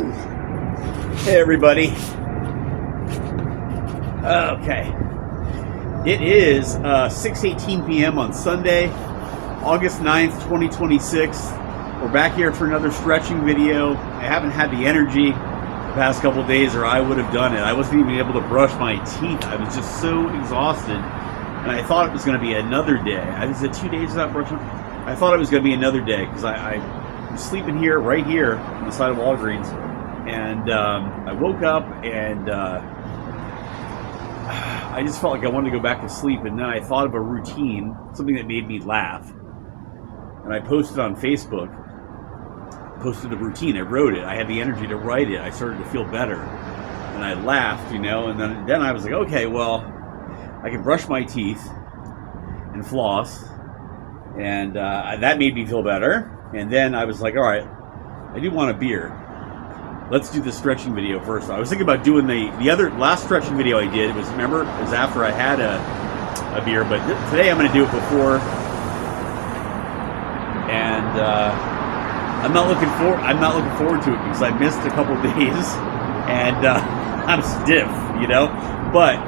Hey everybody. Okay. It is 6:18 p.m. on Sunday, August 9th, 2026. We're back here for another stretching video. I haven't had the energy the past couple days or I would have done it. I wasn't even able to brush my teeth. I was just so exhausted. And I thought it was going to be another day. I was 2 days without brushing. I thought it was going to be another day because I was sleeping here, right here, on the side of Walgreens. And I woke up and I just felt like I wanted to go back to sleep. And then I thought of a routine, something that made me laugh. And I posted on Facebook, posted the routine. I wrote it. I had the energy to write it. I started to feel better. And I laughed, and then I was like, okay, well, I can brush my teeth and floss. And that made me feel better. And then I was like, all right, I do want a beer. Let's do the stretching video first. I was thinking about doing the other last stretching video I did. It was after I had a beer, but today I'm going to do it before. And I'm not looking forward to it because I missed a couple days and I'm stiff, But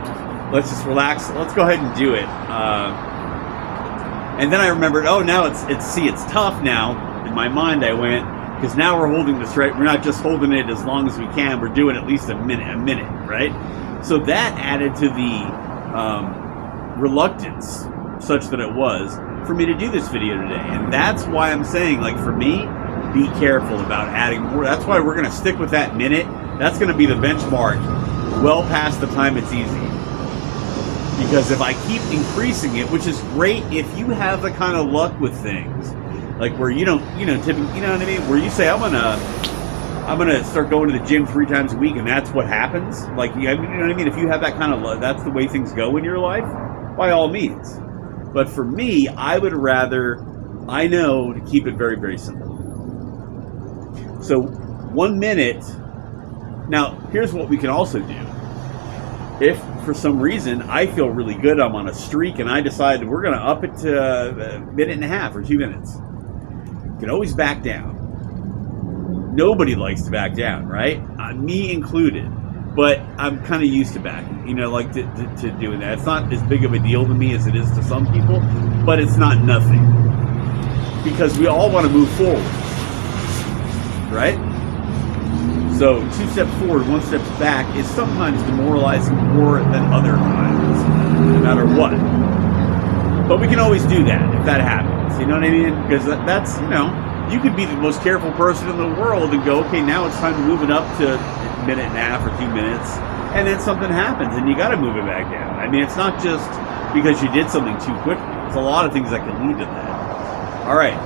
let's just relax. Let's go ahead and do it. And then I remembered, oh, now it's tough now. In my mind, I went, because now we're holding the stretch. We're not just holding it as long as we can. We're doing at least a minute, right? So that added to the reluctance, such that it was, for me to do this video today. And that's why I'm saying, for me, be careful about adding more. That's why we're going to stick with that minute. That's going to be the benchmark well past the time it's easy. Because if I keep increasing it, which is great if you have the kind of luck with things, like where you don't, typically, you know what I mean? Where you say, I'm gonna start going to the gym 3 times a week, and that's what happens. You know what I mean? If you have that kind of luck, that's the way things go in your life, by all means. But for me, I would rather, to keep it very, very simple. So 1 minute. Now, here's what we can also do. If for some reason I feel really good, I'm on a streak, and I decide we're going to up it to a minute and a half or 2 minutes, you can always back down. Nobody likes to back down, right? Me included. But I'm kind of used to backing, to doing that. It's not as big of a deal to me as it is to some people, but it's not nothing. Because we all want to move forward, right? So 2 steps forward, 1 step back is sometimes demoralizing more than other times, no matter what. But we can always do that if that happens, you know what I mean? Because that's, you could be the most careful person in the world and go, okay, now it's time to move it up to a minute and a half or 2 minutes, and then something happens and you got to move it back down. I mean, it's not just because you did something too quickly. There's a lot of things that can lead to that. All right.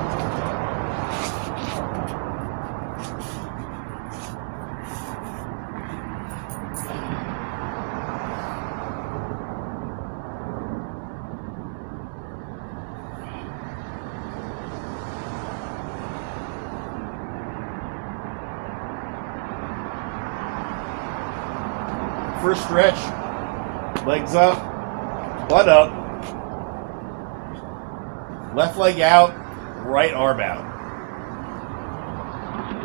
First stretch, legs up, butt up, left leg out, right arm out.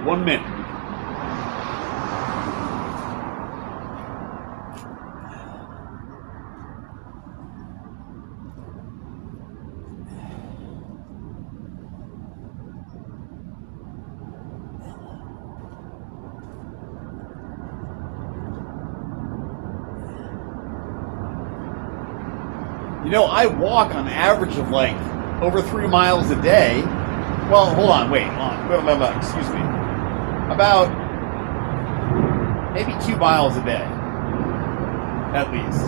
1 minute. I walk on average of over 3 miles a day. Well, hold on, wait, excuse me. About maybe 2 miles a day, at least.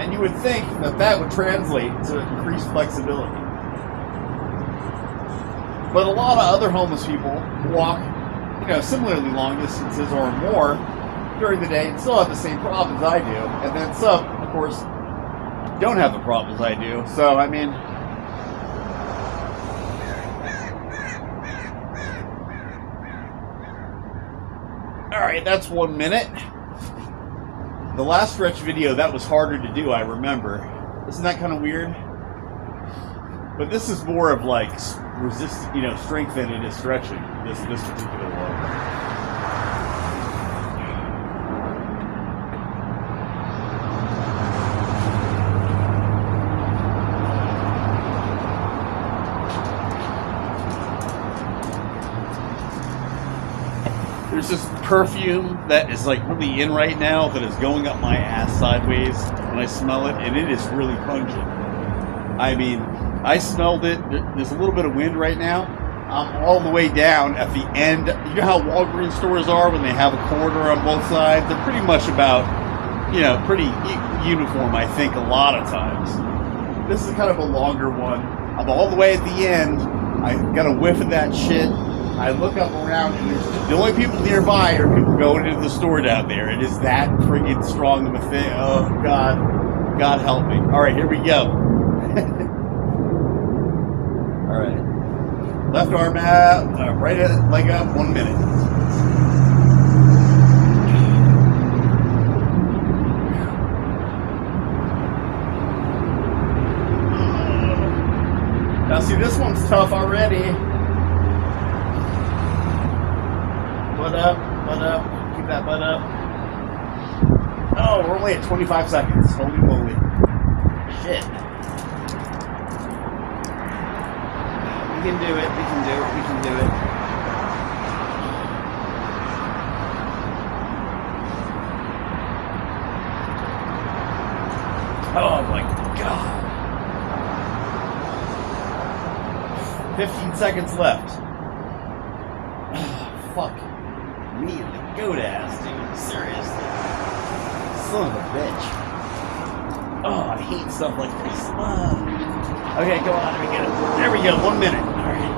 And you would think that would translate to increased flexibility. But a lot of other homeless people walk, similarly long distances or more during the day and still have the same problems I do. And then some, of course, don't have the problems I do. So, I mean, all right, that's 1 minute. The last stretch video, that was harder to do, I remember. Isn't that kind of weird? But this is more of strength than it is stretching, this particular one. There's this perfume that is like really in right now that is going up my ass sideways when I smell it, and it is really pungent. I mean, I smelled it. There's a little bit of wind right now. I'm all the way down at the end. You know how Walgreens stores are when they have a corridor on both sides? They're pretty much about, you know, pretty uniform, I think, a lot of times. This is kind of a longer one. I'm all the way at the end. I got a whiff of that shit. I look up around, and the only people nearby are people going into the store down there. It is that freaking strong of a thing. Oh, God. God help me. All right, here we go. All right. Left arm out, right leg up, 1 minute. Now, see, this one's tough already. Butt up, keep that butt up. Oh, we're only at 25 seconds. Holy moly. Shit. We can do it, we can do it, we can do it. Oh my God. 15 seconds left. Oh, fuck. Me and the goat ass, dude. Seriously. Son of a bitch. Oh, I hate stuff like this. Okay, go on. Let me get it. There we go. 1 minute. All right.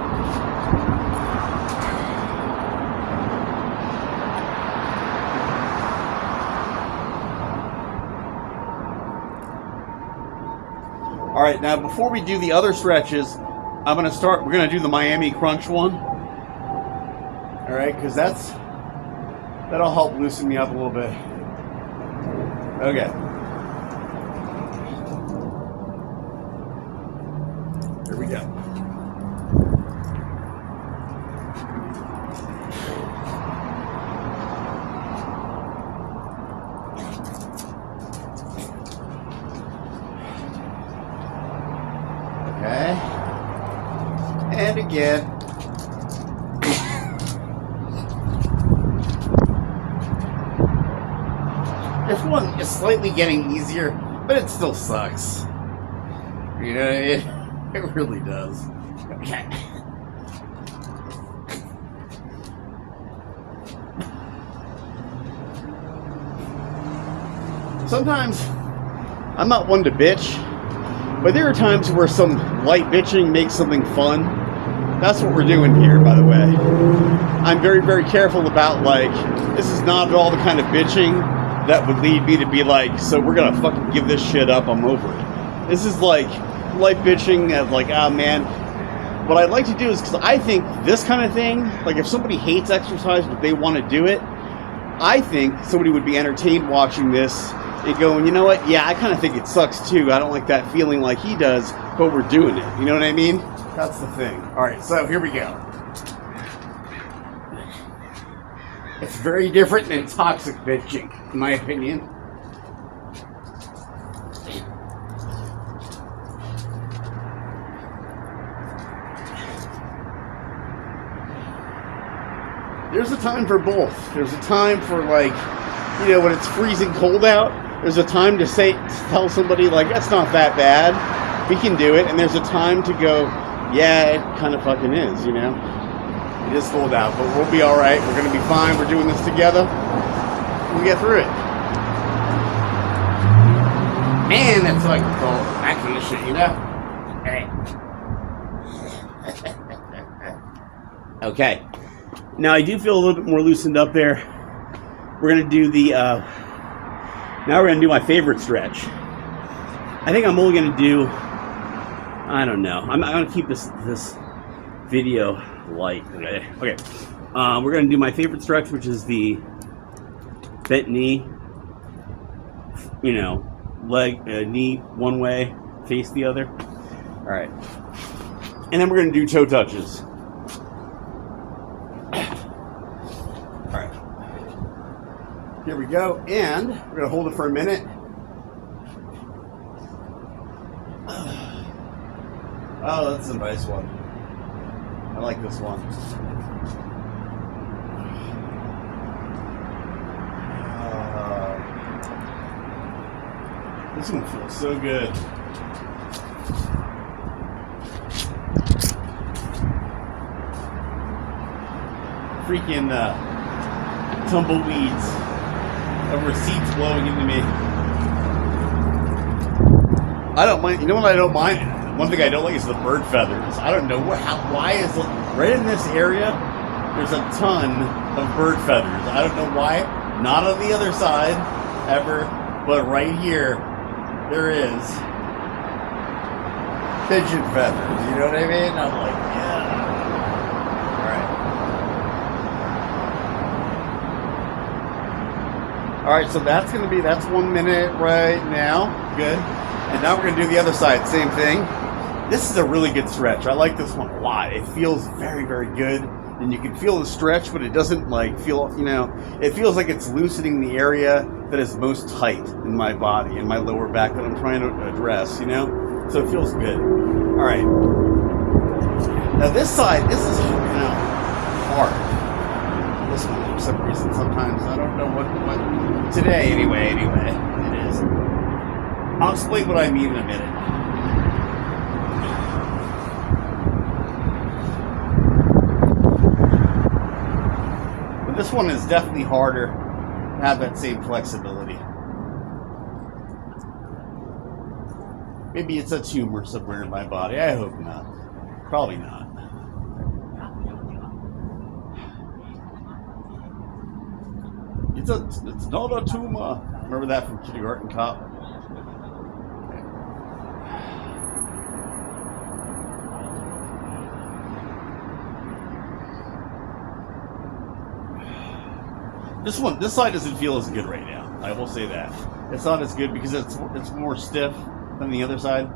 All right. Now, before we do the other stretches, we're going to do the Miami Crunch one. All right, because that'll help loosen me up a little bit. Okay. Here we go. Okay. And again. This one is slightly getting easier, but it still sucks. You know, it really does. Okay. Sometimes I'm not one to bitch, but there are times where some light bitching makes something fun. That's what we're doing here, by the way. I'm very, very careful about, like, this is not at all the kind of bitching that would lead me to be like, so we're gonna fucking give this shit up, I'm over it. This is like light bitching of like, oh man. What I'd like to do is, because I think this kind of thing, like if somebody hates exercise but they want to do it, I think somebody would be entertained watching this and going, you know what, yeah, I kind of think it sucks too. I don't like that feeling like he does, but we're doing it. You know what I mean? That's the thing. Alright, so here we go. It's very different than toxic bitching, in my opinion. There's a time for both. There's a time for, like, you know, when it's freezing cold out, there's a time to tell somebody, like, that's not that bad. We can do it. And there's a time to go, yeah, it kind of fucking is, you know? It is cold out, but we'll be all right. We're going to be fine. We're doing this together. We'll get through it. Man, that's like cold. That kind of shit, you know? Hey. Okay. Now, I do feel a little bit more loosened up there. We're going to do the... now we're going to do my favorite stretch. I think I'm only going to do... I don't know. I'm going to keep this video light today. Okay. We're going to do my favorite stretch, which is the bent knee. You know, leg, knee one way, face the other. All right. And then we're going to do toe touches. All right. Here we go. And we're going to hold it for a minute. Oh, that's a nice one. I like this one. This one feels so good. Freaking tumbleweeds over seats blowing into me. I don't mind. You know what I don't mind? One thing I don't like is the bird feathers. I don't know why is it right in this area. There's a ton of bird feathers. I don't know why. Not on the other side ever, but right here there is pigeon feathers. You know what I mean? I'm like, yeah. All right, so that's 1 minute right now. Good. And now we're going to do the other side. Same thing. This is a really good stretch. I like this one a lot. It feels very, very good. And you can feel the stretch, but it doesn't like feel, it feels like it's loosening the area that is most tight in my body, in my lower back that I'm trying to address, So it feels good. All right. Now this side, this is, hard. This one, for some reason, sometimes I don't know what today, anyway, it is. I'll explain what I mean in a minute. But this one is definitely harder to have that same flexibility. Maybe it's a tumor somewhere in my body. I hope not. Probably not. It's not a tumor. Remember that from Kindergarten Cop? This side doesn't feel as good right now. I will say that. It's not as good because it's more stiff than the other side.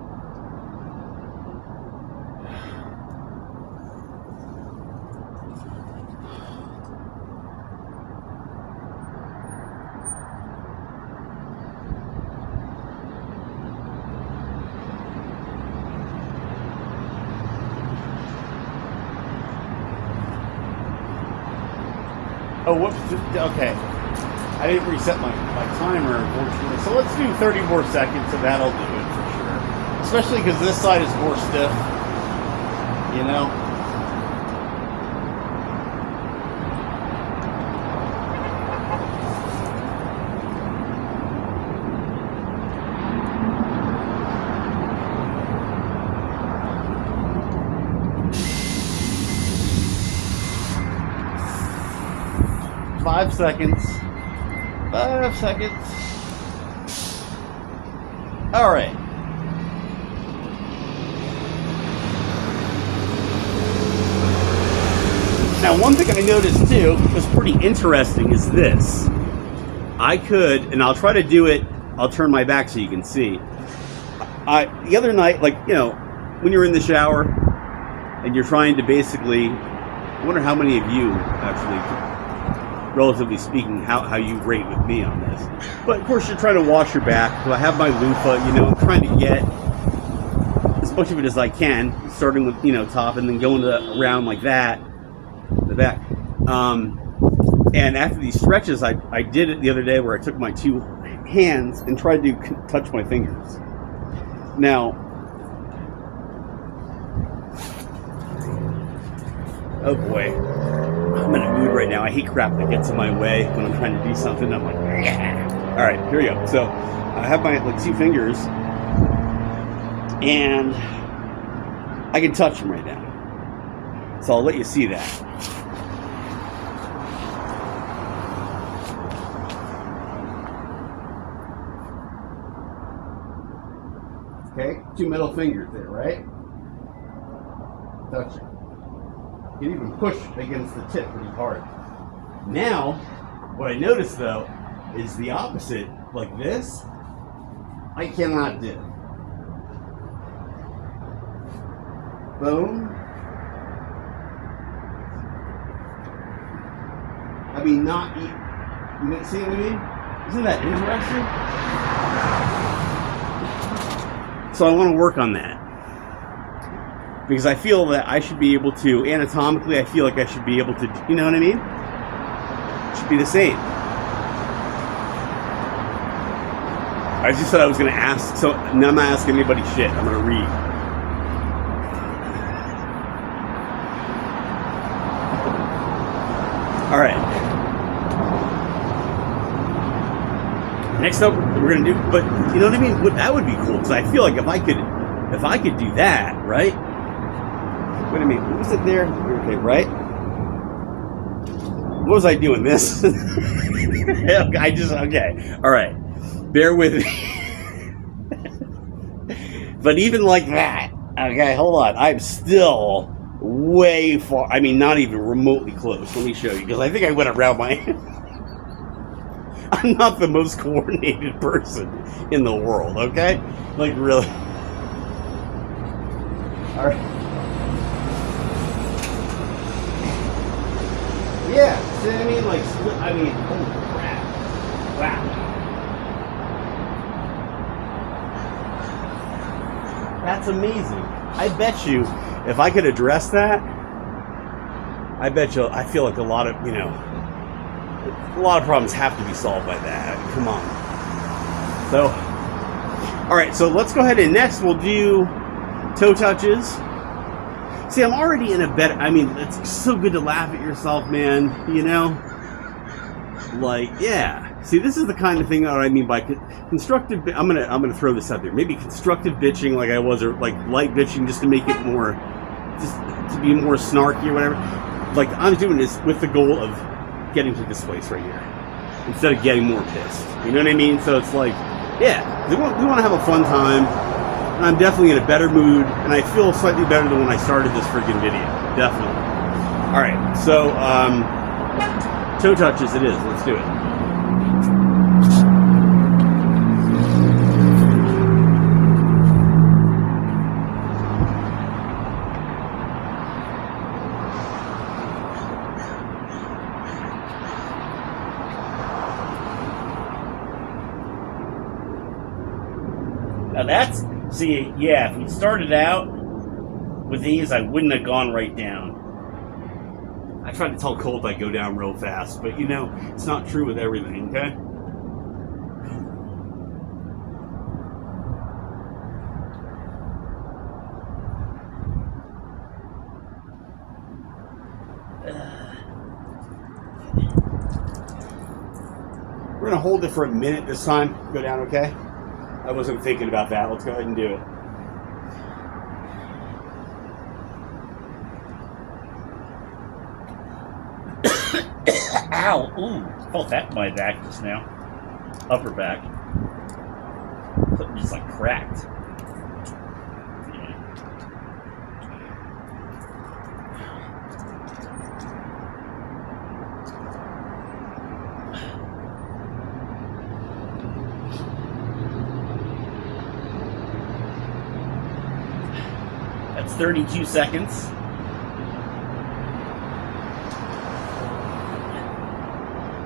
Oh, whoops. Okay. I didn't reset my timer, unfortunately. So let's do 30 more seconds, and that'll do it for sure. Especially because this side is more stiff, 5 seconds. 5 seconds. All right. Now, one thing I noticed too was pretty interesting is this. I could, and I'll try to do it, I'll turn my back so you can see. The other night, when you're in the shower and you're trying to basically, I wonder how many of you actually, relatively speaking, how you rate with me on this. But of course you're trying to wash your back. So I have my loofah, I'm trying to get as much of it as I can, starting with, top and then going around like that, the back. And after these stretches, I did it the other day where I took my 2 hands and tried to touch my fingers. Now, oh boy, I'm in a mood right now. I hate crap that gets in my way when I'm trying to do something. I'm like, yeah. All right, here we go. So I have my 2 fingers, and I can touch them right now. So I'll let you see that. Okay, 2 middle fingers there, right? Touch it. You can even push against the tip pretty hard. Now, what I noticed though is the opposite, like this, I cannot do. Boom. I mean, you see what I mean? Isn't that interesting? So I want to work on that. Because I feel that I should be able to, anatomically, I feel like I should be able to, you know what I mean? It should be the same. I just said I was going to ask, so now I'm not asking anybody shit. I'm going to read. All right. Next up, we're going to do, but you know what I mean? That would be cool, because I feel like if I could do that, right? Wait a minute, what was it there? Okay, right? What was I doing? This? Okay. All right. Bear with me. But even like that, okay, hold on. I'm still way far. I mean, not even remotely close. Let me show you, because I think I went around my... I'm not the most coordinated person in the world, okay? Like, really. All right. Yeah, see what I mean? Like, holy crap. Wow. That's amazing. I bet you, if I could address that, I bet you, I feel like a lot of problems have to be solved by that. Come on. So, all right, so let's go ahead and next we'll do toe touches. See, I'm already in a better, I mean, it's so good to laugh at yourself, man, you know? Like, yeah. See, this is the kind of thing that I mean by constructive, I'm gonna throw this out there. Maybe constructive bitching like I was, or like light bitching just to make it more, just to be more snarky or whatever. Like, I'm doing this with the goal of getting to this place right here, instead of getting more pissed. You know what I mean? So it's like, yeah, we want to have a fun time. And I'm definitely in a better mood, and I feel slightly better than when I started this freaking video. Definitely. All right, so toe touches it is. Let's do it. Now that's, see, yeah, if we started out with these, I wouldn't have gone right down. I tried to tell Colt I go down real fast, but you know, it's not true with everything, okay? We're gonna hold it for a minute this time. Go down, okay? I wasn't thinking about that. Let's go ahead and do it. Ow! Ooh! Felt that in my back just now. Upper back. Something just like cracked. Yeah. That's 32 seconds.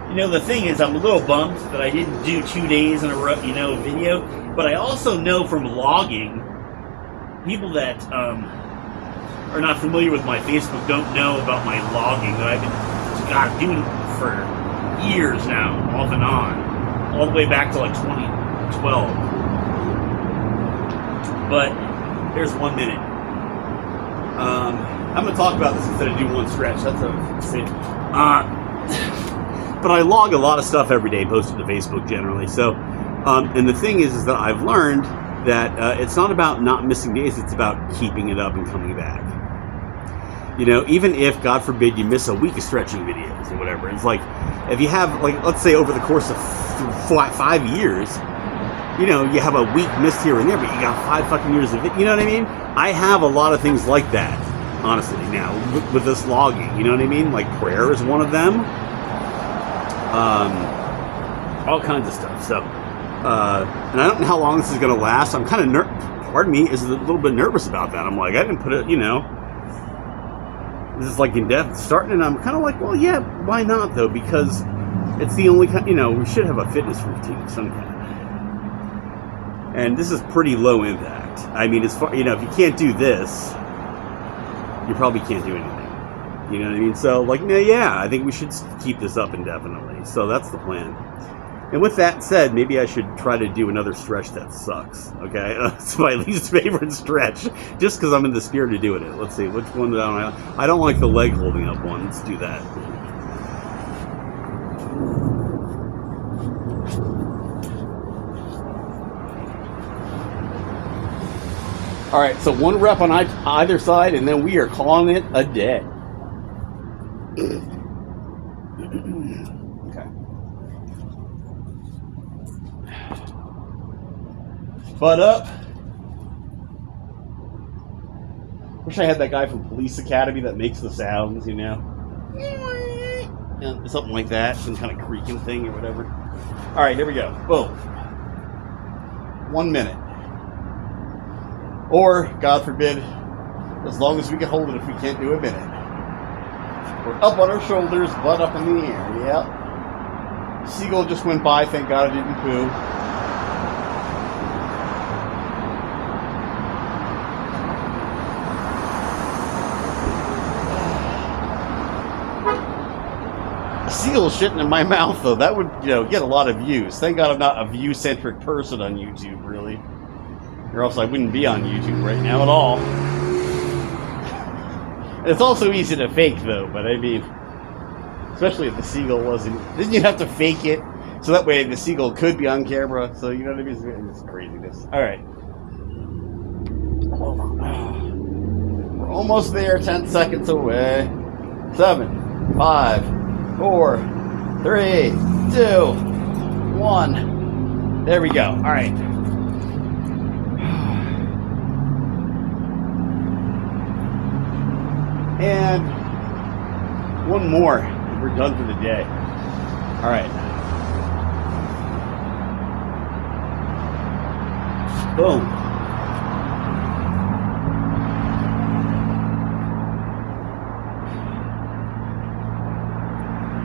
You know, the thing is, I'm a little bummed that I didn't do 2 days in a row, video. But I also know from logging, people that are not familiar with my Facebook don't know about my logging that I've been, doing for years now, off and on, all the way back to like 2012. But here's 1 minute. I'm gonna talk about this instead of do one stretch. That's a but I log a lot of stuff every day, posted to Facebook generally. So, and the thing is that I've learned that it's not about not missing days; it's about keeping it up and coming back. You know, even if, God forbid, you miss a week of stretching videos or whatever, it's like if you have, like, let's say over the course of 5 years, you know, you have a week missed here and there, but you got 5 fucking years of it. You know what I mean? I have a lot of things like that, honestly, now with this logging. You know what I mean? Like prayer is one of them. All kinds of stuff. So, and I don't know how long this is going to last. I'm kind of pardon me, is a little bit nervous about that. I'm like, I didn't put it, you know, this is like in depth starting, and I'm kind of like, well, yeah, why not though? Because it's the only kind, you know, we should have a fitness routine of some kind. And this is pretty low impact. I mean, as far, you know, if you can't do this, you probably can't do anything. You know what I mean? So, like, yeah, I think we should keep this up indefinitely. So that's the plan. And with that said, maybe I should try to do another stretch that sucks. Okay, it's my least favorite stretch, just because I'm in the spirit of doing it. Let's see, which one do I don't like the leg holding up one. Let's do that. All right, so 1 rep on either side, and then we are calling it a day. Okay. Butt up. Wish I had that guy from Police Academy that makes the sounds, you know? Something like that, some kind of creaking thing or whatever. All right, here we go. Boom. 1 minute. Or, God forbid, as long as we can hold it if we can't do a minute. We're up on our shoulders, butt up in the air. Yep. Seagull just went by, thank God I didn't poo. Seagull shitting in my mouth, though, that would, get a lot of views. Thank God I'm not a view-centric person on YouTube, really. Or else I wouldn't be on YouTube right now at all. It's also easy to fake, though, but I mean, especially if the seagull wasn't. Didn't you have to fake it? So that way the seagull could be on camera, so you know what I mean? It's craziness. Alright. We're almost there, 10 seconds away. 7, 5, 4, 3, 2, 1. There we go. Alright. And 1 more. We're done for the day. All right. Boom.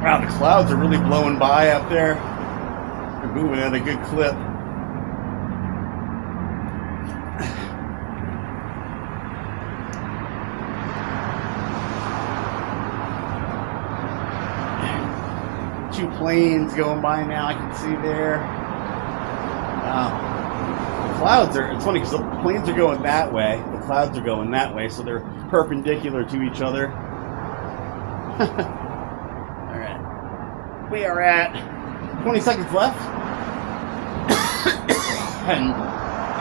Wow, the clouds are really blowing by up there. They're moving at a good clip. Two planes going by now, I can see there. Wow. The clouds are, it's funny because the planes are going that way, the clouds are going that way, so they're perpendicular to each other. Alright. We are at 20 seconds left. And,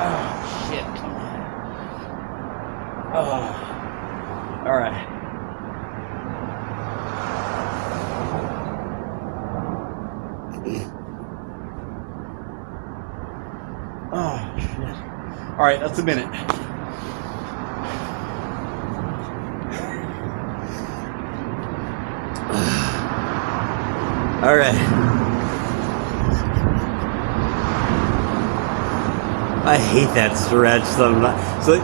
oh, shit. Oh. Alright. Oh, shit. All right, that's a minute. All right. I hate that stretch sometimes. So,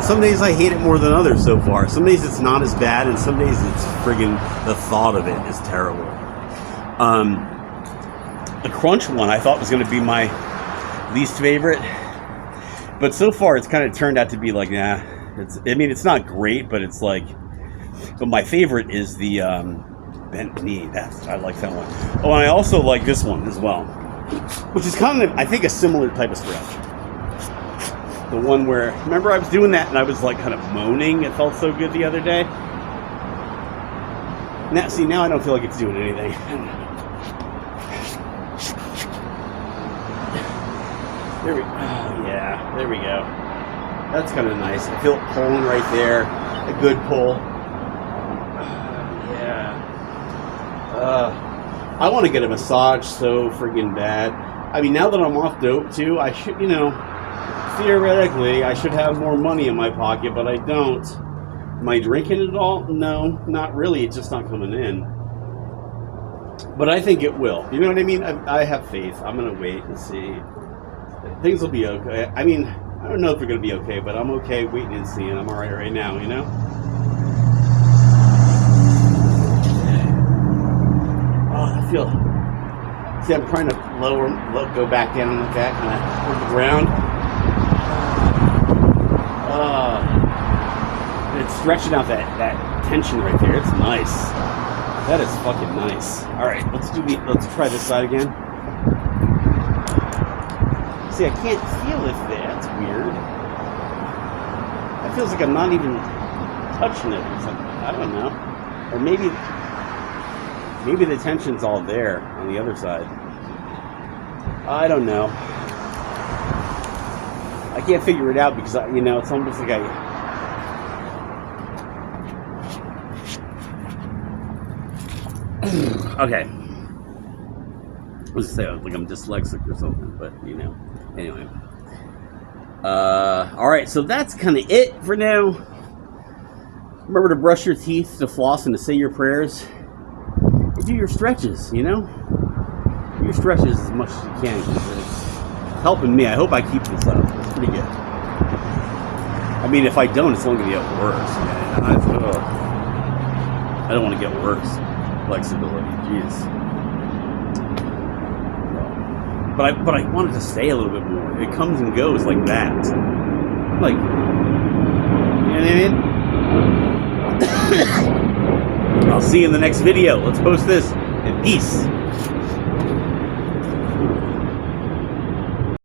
some days I hate it more than others so far. Some days it's not as bad, and some days it's friggin' the thought of it is terrible. The crunch one I thought was going to be my least favorite, but so far it's kind of turned out to be like, nah. It's not great, but it's like. But my favorite is the bent knee. I like that one. Oh, and I also like this one as well, which is kind of, I think, a similar type of stretch. The one where, remember I was doing that and I was like kind of moaning. It felt so good the other day. Now I don't feel like it's doing anything. There we go. Oh, yeah, there we go. That's kind of nice. I feel it pulling right there. A good pull. Yeah. I want to get a massage so friggin' bad. I mean, now that I'm off dope too, I should, theoretically, I should have more money in my pocket, but I don't. Am I drinking it all? No, not really. It's just not coming in. But I think it will. You know what I mean? I have faith. I'm going to wait and see. Things will be okay. I mean, I don't know if they're going to be okay, but I'm okay waiting and seeing. I'm all right now, Oh, I feel... See, I'm trying to go back down like that, kind of toward the ground. It's stretching out that tension right there. It's nice. That is fucking nice. All right, let's try this side again. See, I can't feel it there. That's weird. It feels like I'm not even touching it or something. I don't know. Or maybe the tension's all there on the other side. I don't know. I can't figure it out because, it's almost like okay. Let's say like I'm dyslexic or something, but anyway. All right, so that's kind of it for now. Remember to brush your teeth, to floss, and to say your prayers. And do your stretches, Do your stretches as much as you can because it's helping me. I hope I keep this up. It's pretty good. I mean, if I don't, it's only going to get worse. Man. I don't want to get worse. Flexibility, jeez. But I want it to stay a little bit more. It comes and goes like that. Like, you know what I mean? I'll see you in the next video. Let's post this. And peace.